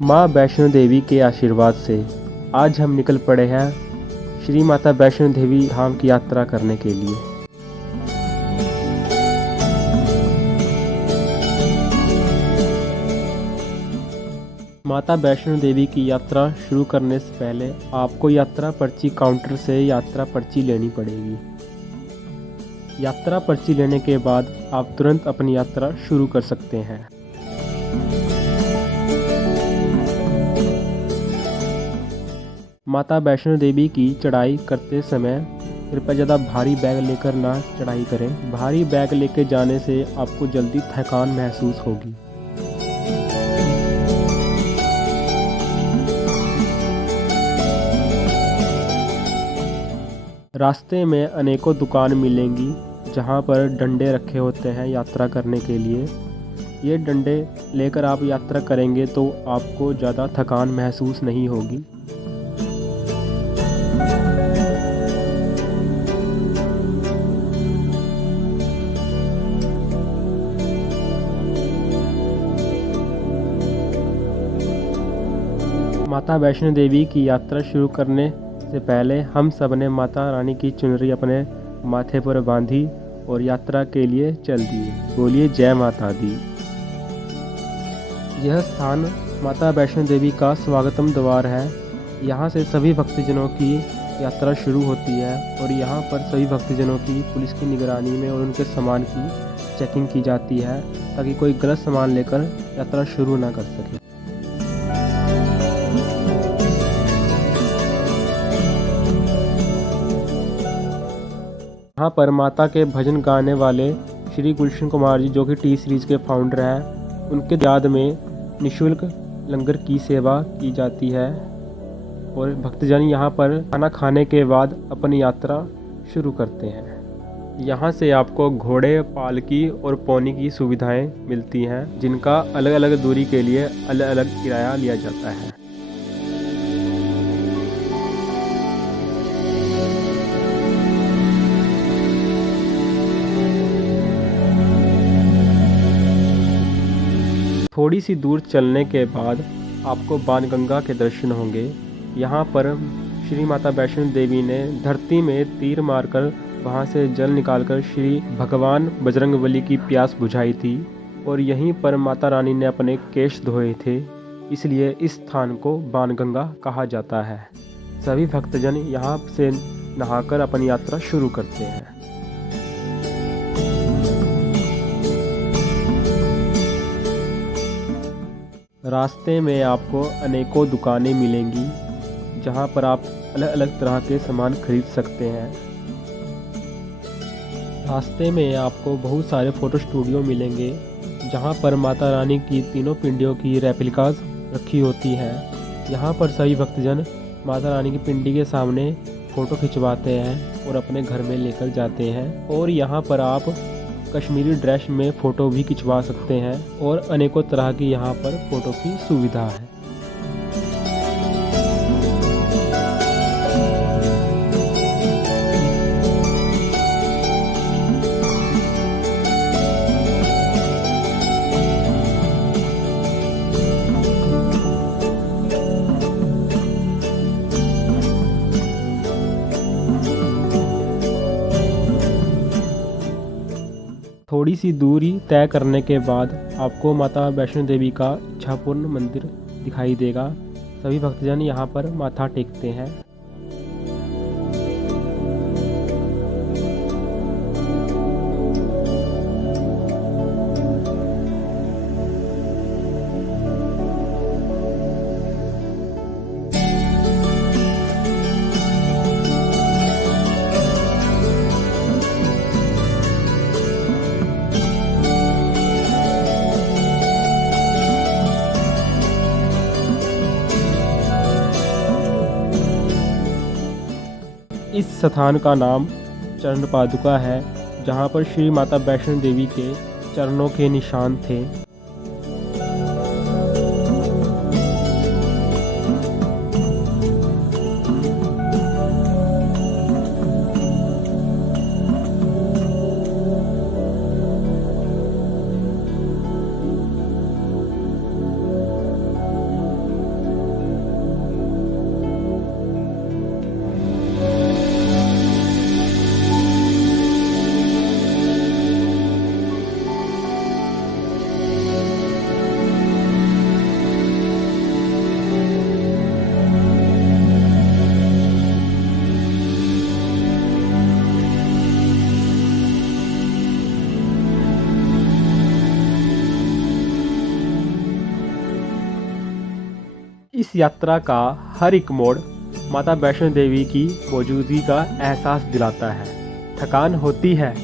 माँ वैष्णो देवी के आशीर्वाद से आज हम निकल पड़े हैं श्री माता वैष्णो देवी धाम की यात्रा करने के लिए। माता वैष्णो देवी की यात्रा शुरू करने से पहले आपको यात्रा पर्ची काउंटर से यात्रा पर्ची लेनी पड़ेगी। यात्रा पर्ची लेने के बाद आप तुरंत अपनी यात्रा शुरू कर सकते हैं। माता वैष्णो देवी की चढ़ाई करते समय कृपया ज़्यादा भारी बैग लेकर ना चढ़ाई करें। भारी बैग लेकर जाने से आपको जल्दी थकान महसूस होगी। रास्ते में अनेकों दुकान मिलेंगी जहां पर डंडे रखे होते हैं यात्रा करने के लिए। ये डंडे लेकर आप यात्रा करेंगे तो आपको ज़्यादा थकान महसूस नहीं होगी। माता वैष्णो देवी की यात्रा शुरू करने से पहले हम सब ने माता रानी की चुनरी अपने माथे पर बांधी और यात्रा के लिए चल दिए। बोलिए जय माता दी। यह स्थान माता वैष्णो देवी का स्वागतम द्वार है। यहाँ से सभी भक्तजनों की यात्रा शुरू होती है और यहाँ पर सभी भक्तजनों की पुलिस की निगरानी में और उनके सामान की चेकिंग की जाती है ताकि कोई गलत सामान लेकर यात्रा शुरू ना कर सके। यहाँ पर माता के भजन गाने वाले श्री गुलशन कुमार जी, जो कि टी सीरीज़ के फाउंडर हैं, उनके याद में निःशुल्क लंगर की सेवा की जाती है और भक्तजन यहाँ पर खाना खाने के बाद अपनी यात्रा शुरू करते हैं। यहाँ से आपको घोड़े, पालकी और पौनी की सुविधाएं मिलती हैं, जिनका अलग अलग दूरी के लिए अलग अलग किराया लिया जाता है। थोड़ी सी दूर चलने के बाद आपको बाणगंगा के दर्शन होंगे। यहाँ पर श्री माता वैष्णो देवी ने धरती में तीर मारकर वहाँ से जल निकालकर श्री भगवान बजरंगबली की प्यास बुझाई थी और यहीं पर माता रानी ने अपने केश धोए थे, इसलिए इस स्थान को बाणगंगा कहा जाता है। सभी भक्तजन यहाँ से नहाकर अपनी यात्रा शुरू करते हैं। रास्ते में आपको अनेकों दुकानें मिलेंगी जहां पर आप अलग अलग तरह के सामान खरीद सकते हैं। रास्ते में आपको बहुत सारे फ़ोटो स्टूडियो मिलेंगे जहां पर माता रानी की तीनों पिंडियों की रेप्लिकास रखी होती हैं। यहां पर सभी भक्तजन माता रानी की पिंडी के सामने फ़ोटो खिंचवाते हैं और अपने घर में लेकर जाते हैं। और यहां पर आप कश्मीरी ड्रेस में फ़ोटो भी खिंचवा सकते हैं और अनेकों तरह की यहाँ पर फ़ोटो की सुविधा है। थोड़ी सी दूरी तय करने के बाद आपको माता वैष्णो देवी का इच्छापूर्ण मंदिर दिखाई देगा। सभी भक्तजन यहाँ पर माथा टेकते हैं। इस स्थान का नाम चरण पादुका है, जहाँ पर श्री माता वैष्णो देवी के चरणों के निशान थे। इस यात्रा का हर एक मोड़ माता वैष्णो देवी की मौजूदगी का एहसास दिलाता है। थकान होती है,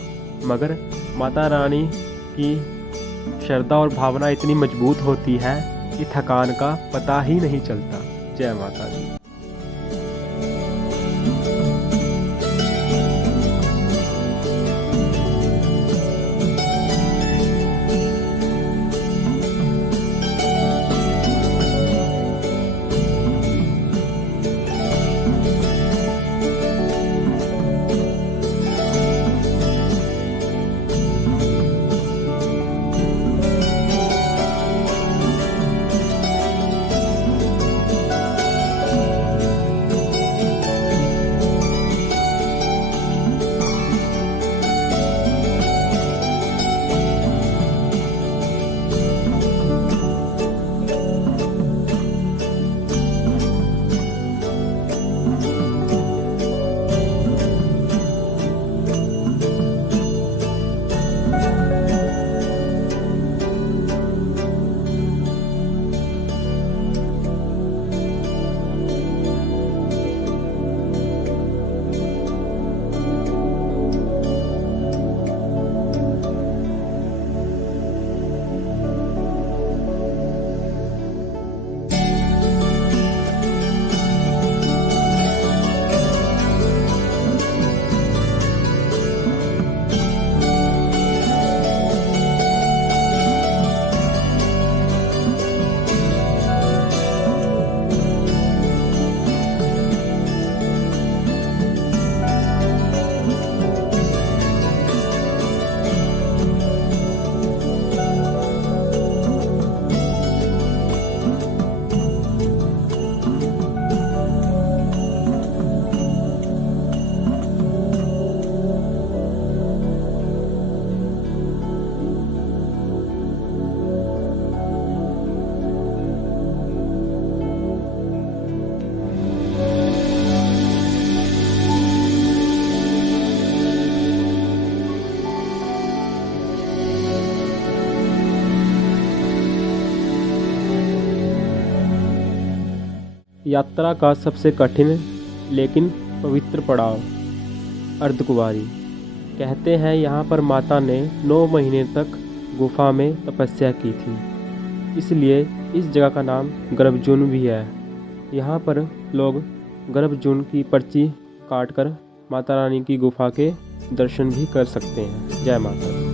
मगर माता रानी की श्रद्धा और भावना इतनी मजबूत होती है कि थकान का पता ही नहीं चलता। जय माता दी। यात्रा का सबसे कठिन लेकिन पवित्र पड़ाव अर्धकुंवारी। कहते हैं यहाँ पर माता ने 9 महीने तक गुफा में तपस्या की थी, इसलिए इस जगह का नाम गर्भजून भी है। यहाँ पर लोग गर्भजून की पर्ची काटकर माता रानी की गुफा के दर्शन भी कर सकते हैं। जय माता दी।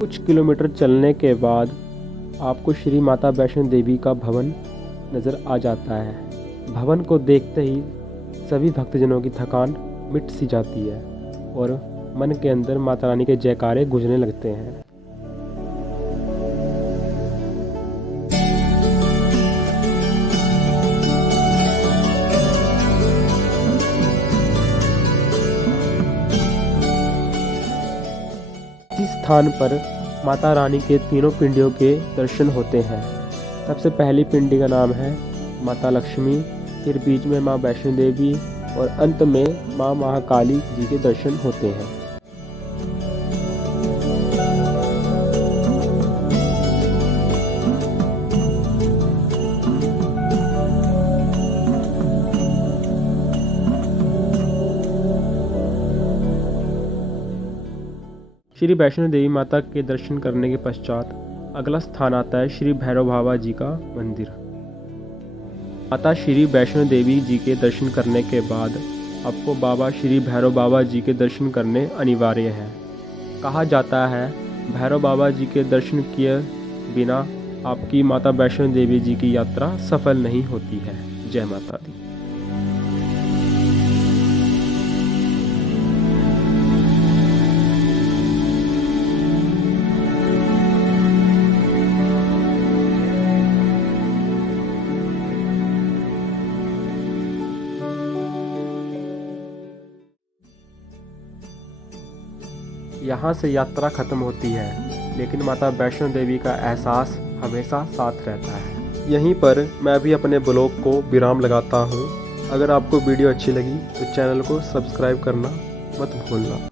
कुछ किलोमीटर चलने के बाद आपको श्री माता वैष्णो देवी का भवन नज़र आ जाता है। भवन को देखते ही सभी भक्तजनों की थकान मिट सी जाती है और मन के अंदर माता रानी के जयकारे गूंजने लगते हैं। इस स्थान पर माता रानी के तीनों पिंडियों के दर्शन होते हैं। सबसे पहली पिंडी का नाम है माता लक्ष्मी, फिर बीच में माँ वैष्णो देवी और अंत में माँ महाकाली जी के दर्शन होते हैं। श्री वैष्णो देवी माता के दर्शन करने के पश्चात अगला स्थान आता है श्री भैरव बाबा जी का मंदिर। माता श्री वैष्णो देवी जी के दर्शन करने के बाद आपको बाबा श्री भैरव बाबा जी के दर्शन करने अनिवार्य है। कहा जाता है भैरव बाबा जी के दर्शन किए बिना आपकी माता वैष्णो देवी जी की यात्रा सफल नहीं होती है। जय माता दी। यहाँ से यात्रा खत्म होती है, लेकिन माता वैष्णो देवी का एहसास हमेशा साथ रहता है। यहीं पर मैं भी अपने ब्लॉग को विराम लगाता हूँ। अगर आपको वीडियो अच्छी लगी तो चैनल को सब्सक्राइब करना मत भूलना।